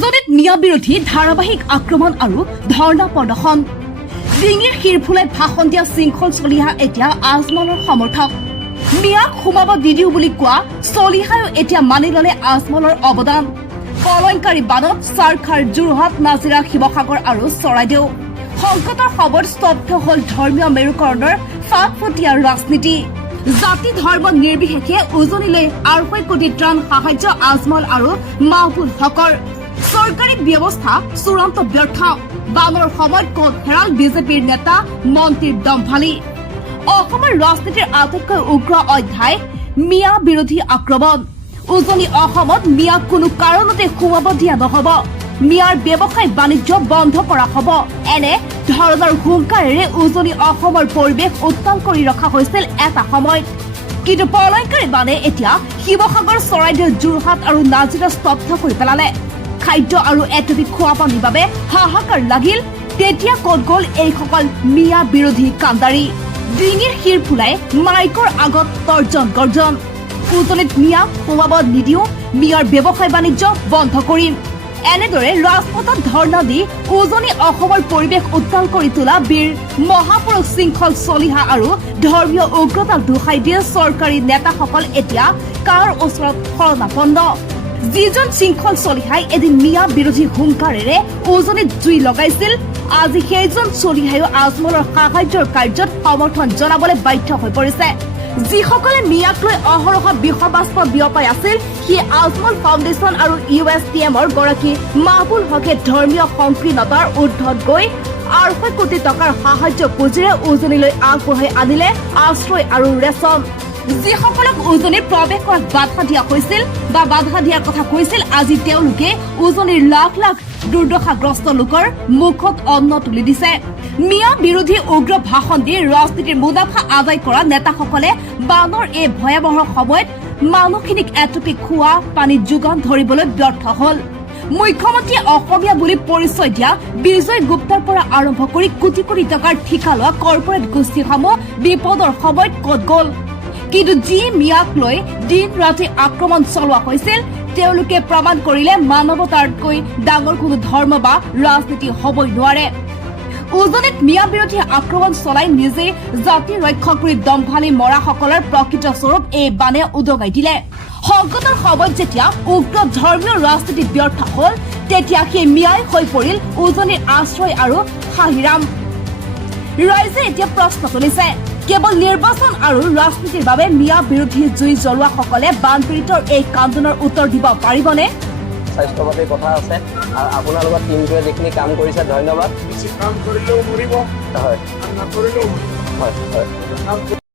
উজনিত মিয়া বিৰোধী ধাৰাবাহিক আক্ৰমণ আৰু ধৰ্ণা প্ৰদৰ্শন ডিঙিৰ শিৰফুলাই ভাষণ দিয়া শৃংখল চলিহা এতিয়া আজমলৰ সমৰ্থক মিয়াক সোমাব দিদিও বুলি কোৱা চলিহায়ো এতিয়া মানি ললে আজমলৰ অৱদান কলংকাৰী বানত চাৰখাৰ যোৰহাট নাজিৰা শিৱসাগৰ আৰু চৰাইদেউ সংকটৰ খবৰ স্তব্ধ হল ধৰ্মীয় মেৰুকৰণৰ ফাটফটীয়া ৰাজনীতি জাতি ধৰ্ম নিৰ্বিশেষে উজনিলৈ 2.5 কোটি ত্ৰাণ সাহায্য আজমল আৰু মাহবুল হকৰ চৰকাৰী ব্যৱস্থা চূড়ান্ত ব্যৰ্থ বানৰ সময়ত ক'ত হেৰাল বিজেপিৰ নেতা মন্ত্ৰীৰ দম্ভালি অসমৰ ৰাজনীতিৰ আটাইতকৈ উগ্ৰ অধ্যায় মিয়া বিৰোধী আক্ৰমণ উজনি অসমত মিয়াক কোনো কাৰণতে সোমাব দিয়া নহব মিয়াৰ ব্যৱসায় বাণিজ্য বন্ধ কৰা হব এনে ধৰণৰ হুংকাৰেৰে উজনি অসমৰ পৰিৱেশ উত্তাল কৰি ৰখা হৈছিল এটা সময়ত কিন্তু প্ৰলয়ংকাৰী বানে এতিয়া শিৱসাগৰ চৰাইদেউ যোৰহাট আৰু নাজিৰা স্তব্ধ কৰি পেলালে খাদ্য আৰু এটুপি খোৱা পানীৰ বাবে হাহাকাৰ লাগিল তেতিয়া ক'ত গ'ল এইসকল মিয়া বিৰোধী কাণ্ডাৰী ডিঙিৰ শিৰ ফুলাই মাইকৰ আগত তৰ্জন গৰ্জন উজনিত মিয়াক সোমাব নিদিও মিয়াৰ ব্যৱসায় বাণিজ্য বন্ধ কৰিম এনেদৰে ৰাজপথত ধৰ্ণা দি উজনি অসমৰ পৰিৱেশ উত্তাল কৰি তোলা বীৰ মহাপুৰুষ শৃংখল চলিহা আৰু ধৰ্মীয় উগ্ৰতাক দোহাই দিয়ে চৰকাৰী নেতাসকল এতিয়া কাৰ ওচৰত শৰণাপন্ন যিজন শৃংখল চলিহাই এদিন মিয়া বিৰোধী হুংকাৰেৰে উজনিত জুই লগাইছিল আজি সেইজন চলিহায়ো আজমলৰ সাহায্যৰ কাৰ্যত সমৰ্থন জনাবলৈ বাধ্য হৈ পৰিছে যিসকলে মিয়াক লৈ অহৰহ বিষবাস্প বিয়পাই আছিল সেই আজমল ফাউণ্ডেশ্যন আৰু USTMৰ গৰাকী মাহবুল হকে ধৰ্মীয় সংকীৰ্ণতাৰ ঊৰ্ধত গৈ 2.5 কোটি টকাৰ সাহায্য পুঁজিৰে উজনিলৈ আগবঢ়াই আনিলে আশ্ৰয় আৰু ৰেচন যিসকলক উজনিৰ প্ৰৱেশ কৰাত বাধা দিয়া হৈছিল বা বাধা দিয়াৰ কথা কৈছিল আজি তেওঁলোকে উজনিৰ লাখ লাখ দুৰ্দশাগ্ৰস্ত লোকৰ মুখত অন্ন তুলি দিছে মিয়া বিৰোধী উগ্ৰ ভাষণ দি ৰাজনীতিৰ মুনাফা আদায় কৰা নেতাসকলে বানৰ এই ভয়াৱহ সময়ত মানুহখিনিক এটুপি খোৱা পানী যোগান ধৰিবলৈ ব্যৰ্থ হল মুখ্যমন্ত্ৰীয়ে অসমীয়া বুলি পৰিচয় দিয়া বিজয় গুপ্তাৰ পৰা আৰম্ভ কৰি কোটি কোটি টকাৰ ঠিকা লোৱা কৰ্পৰেট গোষ্ঠীসমূহ বিপদৰ সময়ত ক'ত গ'ল কিন্তু যি মিয়াক লৈ দিন ৰাতি আক্ৰমণ চলোৱা হৈছিল তেওঁলোকে প্ৰমাণ কৰিলে মানৱতাতকৈ ডাঙৰ কোনো ধৰ্ম বা ৰাজনীতি হ'বই নোৱাৰে উজনিত মিয়া বিৰোধী আক্ৰমণ চলাই নিজে জাতি ৰক্ষা কৰি দম্ভালি মৰাসকলৰ প্ৰকৃত স্বৰূপ এই বানে উদঙাই দিলে সংকটৰ সময়ত যেতিয়া উগ্ৰ ধৰ্মীয় ৰাজনীতি ব্যৰ্থ হল তেতিয়া সেই মিয়াই হৈ পৰিল উজনিৰ আশ্ৰয় আৰু হাহিৰাম ৰাইজে এতিয়া প্ৰশ্ন তুলিছে কেৱল নিৰ্বাচন আৰু ৰাজনীতিৰ বাবে মিয়া বিৰোধী জুই জ্বলোৱাসকলে বানপীড়িতৰ এই কান্দোনৰ উত্তৰ দিব পাৰিবনে স্বাস্থ্যপাতিৰ কথা আছে আৰু আপোনাৰ লগত টিমটোৱে যিখিনি কাম কৰিছে ধন্যবাদ কাম কৰিলেও মৰিব হয় নকৰিলেও হয়